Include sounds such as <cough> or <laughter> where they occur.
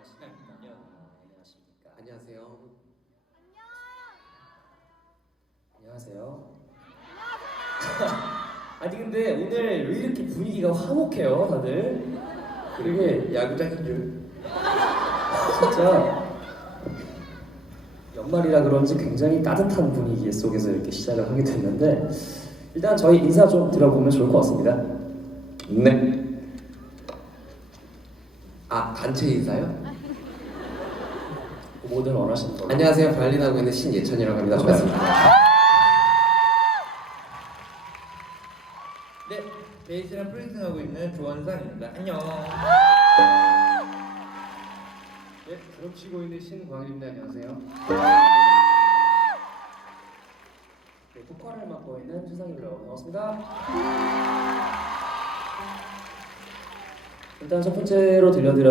안녕하십니까. 안녕하십니까. 안녕하세요. 안녕하세요. <laughs> 아니 근데 오늘 왜 이렇게 분위기가 화목해요, 다들? 그러게 야구장인 줄. 진짜 연말이라 그런지 굉장히 따뜻한 분위기 속에서 이렇게 시작을 하게 됐는데 일단 저희 인사 좀 드려보면 좋을 것 같습니다. 네. 아 단체 인사요? <laughs> 뭐든 원하시는 걸로. 안녕하세요. 발린 하고 있는 신예천이라고 합니다. 반갑습니다. 네, 베이스랑 프린팅하고 있는 조원상입니다. 안녕. 네, 드럼 치고 있는 신광일입니다. 안녕하세요. 네, 보컬을 맡고 있는 추상일로 반갑습니다. 일단 첫 번째로 들려드렸